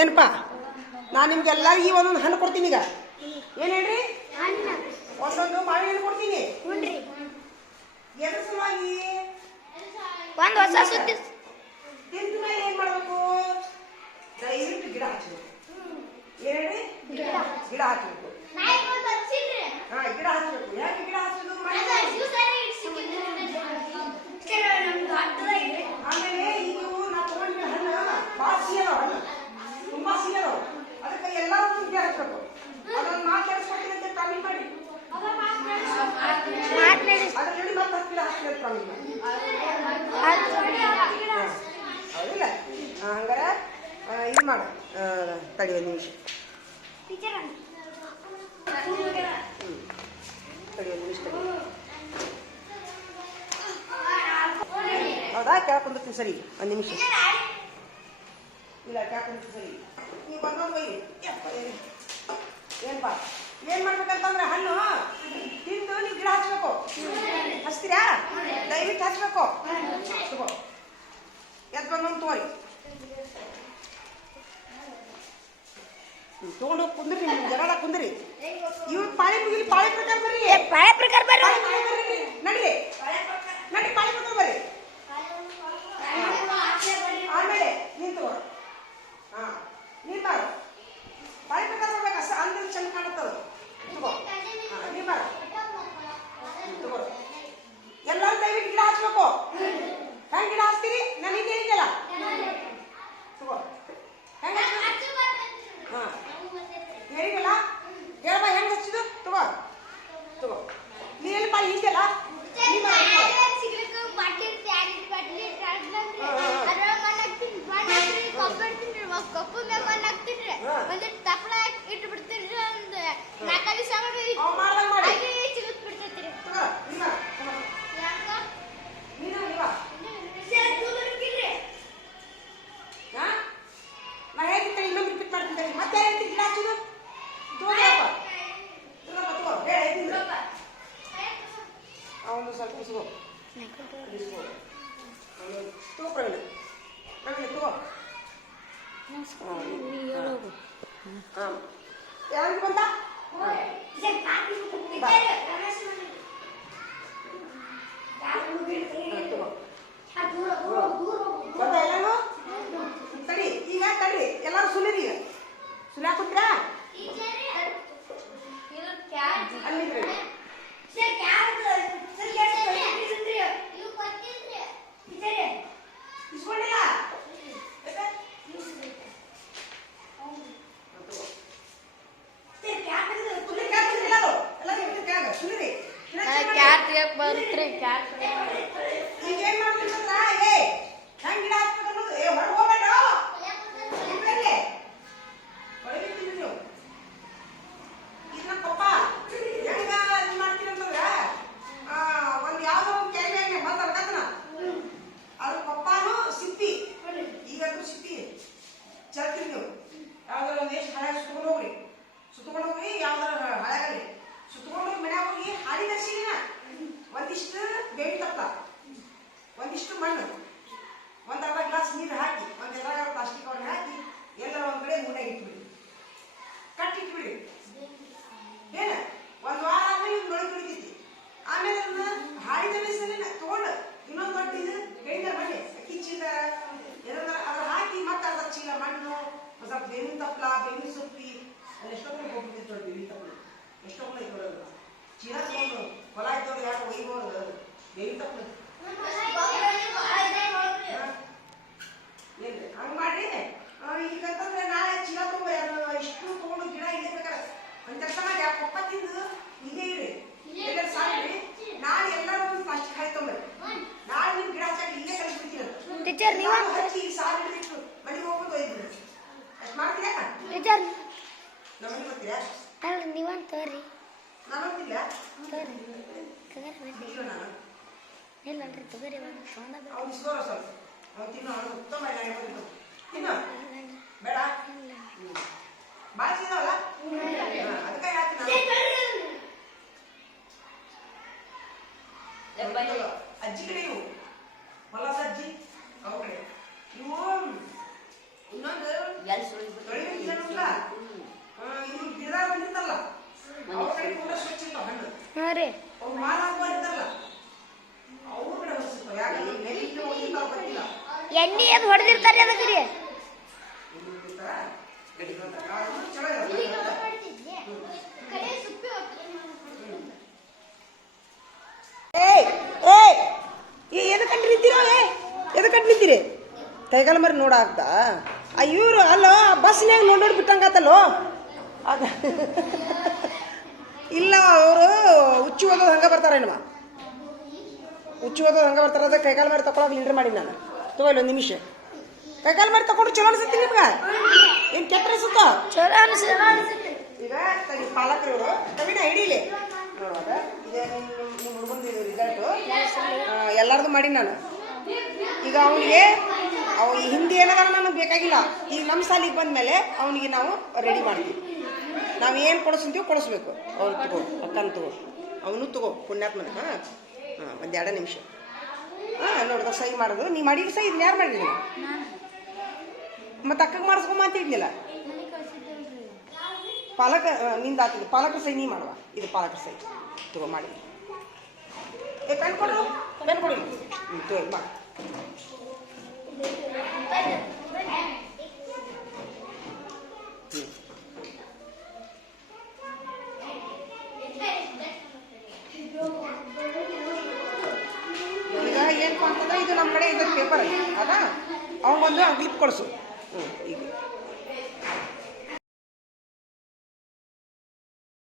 ಏನಪ್ಪಾ ನಾನು ನಿಮ್ಗೆಲ್ಲರಿಗೂ ಒಂದೊಂದು ಹಣ್ಣು ಕೊಡ್ತೀನಿ. ಈಗ ಏನು ಹೇಳ್ರಿ? ಒಂದೊಂದು ಮಾವಿನ ಹಣ್ಣು ಕೊಡ್ತೀನಿ. ಎದ್ರ ಸಲುವಾಗಿ? ಒಂದು ಹೊಸ ಸುದ್ದಿ ತಿಂದ ಮೇಲೆ ಏನು ಮಾಡಬೇಕು? ದಯವಿಟ್ಟು ಗಿಡ ಹಚ್ಚಬೇಕು. ಏನು ಹೇಳ್ರಿ? ಗಿಡ ಹಚ್ಚಬೇಕು. ಗಿಡ ಹಚ್ಚಬೇಕು. ಯಾಕೆ ಗಿಡ ಹಚ್ಚೋದು? ಆಮೇಲೆ ಈಗ ನಾ ತಗೊಂಡಿದ್ದ ಹಣ್ಣು ಭಾಳ ಸಿಹಿಯದಾವ, ಹಣ್ಣು ತುಂಬಾ ಸಿಹಿಯದಾವ. ಅದಕ್ಕೆ ಎಲ್ಲರೂ ಗಿಡ ಹಚ್ಚಬೇಕು. ಅದನ್ನ ಮಾತು ಕೇಳಿಸ್ಕೊಡ್ತೀನಿ ಅಂತ ಕಾಮೆಂಟ್ ಮಾಡಿ. ಅದ್ರ ಜೋಡಿ ಮತ್ತೆ 10 ಗಿಡ ಹಾಕ್ತೀನಿ ಕಾಮೆಂಟ್ ಮಾಡಿ. ಹೌದಿಲ್ಲ? ಹಂಗಾರೆ ಇದು ಮಾಡು. ತಡಿ ಒಂದು ನಿಮಿಷ. ತಡಿ ಒಂದು ನಿಮಿಷ. ಹೌದಾ? ಕೇಳ್ಕೊಂಡ್ಬಿಡ್ತೀನಿ. ಸರಿ, ಒಂದು ನಿಮಿಷ. ಇಲ್ಲ, ಕೇಳ್ಕೊಂಡ್ಬಿಡ್ತೀನಿ. ಸರಿ, ನೀವು ಬಂದೊಂದು ಬೈ. ಏನಪ್ಪ ಏನು ಮಾಡ್ಬೇಕಂತಂದ್ರೆ ಹಣ್ಣು ತಿಂದು ನೀವು ಗಿಡ ಹಚ್ಬೇಕು. ಹಚ್ತೀರಾ? ದಯವಿಟ್ಟು ಹಚ್ಬೇಕು. ತಗೋ, ಎದ್ದು ಬಂದೊಂದು ತೋರಿ ತಗೊಂಡು ಕುಂದ್ರಿ. ನಿಮ್ಮ ಜಗಳ ಕುಂದ್ರಿ. ಇವ್ರು ಪಾಳಿ ಮುಗಿಲಿ. ಪಾಳಿ ಪ್ರಕಾರ ಬರ್ರಿ. ಪಾಳೆ ಪ್ರಕಾರ ಬರ್ರಿ. ನಡ್ರಿ ನಡ್ರಿ, ಪಾಳಿ ಪ್ರಕಾರ ಬರ್ರಿ. ಆಮೇಲೆ ನೀನ್ ತಗೋ. ನೀನ್ ಬಾರು. ಪಾಳಿ ಪ್ರಕಾರ ಬರ್ಬೇಕು. ಅಷ್ಟ ಅಂದ್ರೆ ಚಂದ ಕಾಣುತ್ತದ. ತಗೋ. ನೀನ್ ಬಾರು. ತಗೋ. ಎಲ್ಲರೂ ದಯವಿಟ್ಟು ಗಿಡ ಹಚ್ಬೇಕು. ಹೆಂಗ್ ಗಿಡ ಹಚ್ತೀರಿ? ನಾನು ಹಿಂಗೆ ಹೇಳಿದ್ದಲ್ಲ. ತಗೋ. ಹೆಂಗ ಹೇಳಿದಲ್ಲ? ಹೇಳಮ್ಮ ಹೆಂಗ್ ಹಚ್ಚಿದು? ತಗೋ ತಗೋ. ನೀ ಎಲ್ಲಿಪ್ಪ ಹಿಂಗೆಲ್ಲ? ಒಂದು ಸ್ವಲ್ಪ ಇಸ್ಕೋ. ತಗೋ ಪ್ರವೀಣ. ಪ್ರವೀಣ ತಗೋ. ಯಾರಿಗೆ ಬಂತ? ಬಂದ ಎಲ್ಲರೂ? ತಡಿ, ಈಗ ತಡ್ರಿ. ಎಲ್ಲರೂ ಸುಲಿರಿ. ಈಗ ಸುಲಿಯಾಕುತ್ರಾ? ಅಲ್ಲಿದ್ರಿ ಇಸ್ಕೊಂಡಿಲ್ಲ? ಈಗ ಏನ್ ಮಾಡ್ಬೇಕಂದ್ರ ಹೆಂಗ್ ಗಿಡ ಹಾಕ್ಬೇಕು ಅನ್ನೋದು ಹೊರಗೆ ಹೋಗ್ಬೇಡ. ಒಳಗಿರ್ತೀವಿ ನೀವು. ಇದನ್ನ ಪಪ್ಪ ಹೆಂಗ ಇದು ಮಾಡ್ತೀರಿ ಅಂತಂದ್ರ ಒಂದು ಯಾವ್ದೋ ಒಂದು ಕೆರೆ ಮಾತಾಡ್ಕತ್ತನ ಅದ್ರ ಪಪ್ಪಾನು ಸಿಪ್ಪಿ. ಈಗಂತೂ ಸಿಪ್ಪಿ ಚಲ್ತೀರಿ ನೀವು. ಯಾವ್ದಾರ ಒಂದು ಎಷ್ಟು ಹಳೆ ಸುತ್ಕೊಂಡು ಹೋಗ್ರಿ. ಸುತ್ಕೊಂಡು ಹೋಗಿ ಯಾವ್ದಾರ ಹಳೆಗಲ್ಲಿ ಸುತ್ಕೊಂಡು ಹೋಗಿ ಮನ್ಯಾಗ ಹೋಗಿ ಹಾಡಿ ತರ್ಸಿನ ಒಂದಿಷ್ಟು ಬೇವಿನ ತಪ್ಪ, ಒಂದಿಷ್ಟು ಮಣ್ಣು, ಒಂದು ಅರ್ಧ ಗ್ಲಾಸ್ ನೀರು ಹಾಕಿ ಒಂದು ಎದ್ರಾಗ ಪ್ಲಾಸ್ಟಿಕ್ ಅವ್ರಿಗೆ ಹಾಕಿ ಎಲ್ಲರ ಒಂದು ಕಡೆ ಮೂನ್ಯಾಗ ಇಟ್ಬಿಡಿ. ಕಟ್ಟಿಟ್ಬಿಡಿ. ಏನ ಒಂದು ವಾರ ಆದ್ಮೇಲೆ ಇವ್ನು ಬೆಳಗ್ಗೆ ಹಿಡಿತೈತಿ. ಆಮೇಲೆ ಅದನ್ನ ಹಾಡಿದ ಬೇಸಲ್ಲಿ ತಗೊಂಡು ಇನ್ನೊಂದು ದೊಡ್ಡ ಇದು ಬೇಯಿದ ಮಣ್ಣೆ ಅಕ್ಕಿ ಚೀಲ ಏನಾರ ಅದ್ರ ಹಾಕಿ ಮತ್ತೆ ಅರ್ಧ ಚೀಲ ಮಣ್ಣು, ಒಂದು ಸ್ವಲ್ಪ ಬೇವಿನ ತಪ್ಪಲ, ಬೇವಿನ ಸೊಪ್ಪಿ. ಅಲ್ಲಿ ಎಷ್ಟೊಂದು ಹೋಗ್ಬಿಟ್ಟಿತ್ತು ನೋಡಿ ಬೇವಿನ ತಪ್ಪಲು. ಎಷ್ಟೊಂದು ಐತೆ ಬರೋದು ಚೀಲ ತಗೊಂಡು ಹೊಲ ಇದ್ದವ್ರು ಯಾರು ಒಯ್ಬೋದು ಬೇವಿನ ತಪ್ಪಲು. ಏನ್ರಿ ಹಂಗೆ ಮಾಡ್ರಿ. ಈಗಂತಂದ್ರೆ ನಾಳೆ ಚೀಲ ತಗೊಂಡು ಇಷ್ಟು ತಗೊಂಡು ಗಿಡ ಇಡಬೇಕಾರೆ ಒಂದು ಕೆಲಸ ಮಾಡಿ ಆ ಪಪ್ಪ ತಿಂದು ಇದೇ ಇಡ್ರಿ. ಎಲ್ಲರೂ ಸಾಕ್ರಿ. ನಾಳೆ ಎಲ್ಲರೂ ಒಂದು ಪ್ಲಾಸ್ಟಿಕ್ ಹಾಕಿ ತೊಗೊಂಡ್ರಿ. ನಾಳೆ ನೀವು ಗಿಡ ಹಚ್ಚಾಕ ಇಲ್ಲೇ ಕಲಿಸ್ಬಿಡ್ತೀರ. ಹಚ್ಚಿ ಸಾಲು ಹಿಡಿದಿಟ್ಟು ಮನೆಗೆ ಹೋಗ್ಬೇಕು ಒಯ್ದ್ಬಿಡ್ರಿ. ಅಷ್ಟು ಮಾಡ್ತೀರಾ? ನಮ್ಮನೆ ಬರ್ತೀರಾ? ಅಲ್ಲ ನೀವಂತ ತೋರಿ. ನಾನು ಹೋಗ್ತಿಲ್ಲ. ನಾನು ಇಲ್ಲಲ್ರಿ ತಗೋರಿ. ಅವ್ನು ಇಸ್ಕೋರ ಸ್ವಲ್ಪ. ಅವ್ನು ತಿನ್ನೋ ಅವನು ಉತ್ತಮ ಇಲ್ಲ. ತಿನ್ನೋ ಬೇಡ. ಭಾಳ ಸಿದಾವಲ್ಲ ಅದಕ್ಕೆ ಹೇಳ್ತೀನಿ. ಅಜ್ಜಿ ಕಡೆ ಇವು ಹೊಲ ಸಜ್ಜಿ ಅವ್ರ ಕಡೆ ಇವು ಇನ್ನೊಂದು ಹೊಡೆದಿರ್ತಾರೆ ಅದಕ್ಕೆ ರೀ ಎದಕ್ಕೆ ನಿಂತೀರೋ ಎದಕ್ಕೆ ನಿಂತೀರಿ ಕೈಗಾಲ ಮರಿ ನೋಡಾಕ್ದ ಇವರು ಅಲ್ಲ ಬಸ್ನ್ಯಾಗ ನೋಡಿ ಬಿಟ್ಟಂಗಾತಲ್ಲೋ ಅದ ಇಲ್ಲ ಅವರು ಹುಚ್ಚು ಓದೋದು ಹಂಗೆ ಬರ್ತಾರೇನಮ್ಮ ಹುಚ್ಚು ಓದೋದು ಹಂಗೆ ಬರ್ತಾರೆ ಅದಕ್ಕೆ ಕೈಗಾಲ ಮರಿ ತಗೊಳಕ್ಕೆ ಲೀಡರ್ ಮಾಡಿ ನಾನು ತಗೊಳ್ಳಿ ಒಂದು ನಿಮಿಷ ಕೈಗಾಲ ಮರಿ ತಗೊಂಡು ಚಲೋ ಅನ್ಸುತ್ತೆ ನಿಮ್ಗೆ ಏನು ಕೆಟ್ಟ ಅನ್ಸುತ್ತ ಚಲೋ ಅನಿಸುತ್ತೆ ಈಗ ತಡಿ ಪಾಲಕರು ಇವರು ಕವಿನ ಹಿಡೀಲಿ ನೋಡುವಾಗ ಇದೇ ನಿಮ್ಮ ಹುಡುಗಂದು ಇದು ರಿಸಲ್ಟು ಎಲ್ಲರದು ಮಾಡಿ ನಾನು ಈಗ ಅವನಿಗೆ ಈ ಹಿಂದಿ ಏನಾದ್ರು ನನಗೆ ಬೇಕಾಗಿಲ್ಲ ಈಗ ನಮ್ಮ ಸಾಲಿಗೆ ಬಂದಮೇಲೆ ಅವನಿಗೆ ನಾವು ರೆಡಿ ಮಾಡ್ತೀವಿ ನಾವು ಏನು ಕೊಡಿಸ್ತೀವಿ ಕೊಡಿಸ್ಬೇಕು ಅವ್ರು ತಗೋ ಅಕ್ಕನ ತಗೋ ಅವನು ತಗೋ ಪುಣ್ಯಾತ್ಮನ ಹಾಂ ಒಂದು 2 ನಿಮಿಷ ನೋಡ್ದ ಸಹಿ ಮಾಡೋದು ನೀ ಮಾಡಿದ ಸಹಿ ಇದನ್ನ ಯಾರು ಮಾಡಿದ್ರಿ ಮತ್ತು ಅಕ್ಕಗೆ ಮಾಡಿಸ್ಕೊಂಬ ಅಂತ ಹೇಳಿದ್ನಿಲ್ಲ ಪಾಲಕ ನಿಂದ ಆಗ್ತದೆ ಪಾಲಕರ ಸಹಿ ನೀ ಮಾಡುವ ಇದು ಪಾಲಕರ ಸಹಿ ತಗೋ ಮಾಡಿ ಪೆನ್ ಕೊಡು ಪೆನ್ ಕೊಡಿ ತಗೋ ಮಾಡಿ ಈಗ ಏನು ಅಂತಂದ್ರೆ ಇದು ನಮ್ಮ ಕಡೆ ಇದು ಪೇಪರ್ ಅದಾ ಅವನಿಗೊಂದು ಕ್ಲಿಪ್ ಕೊಡಿಸು ಈಗ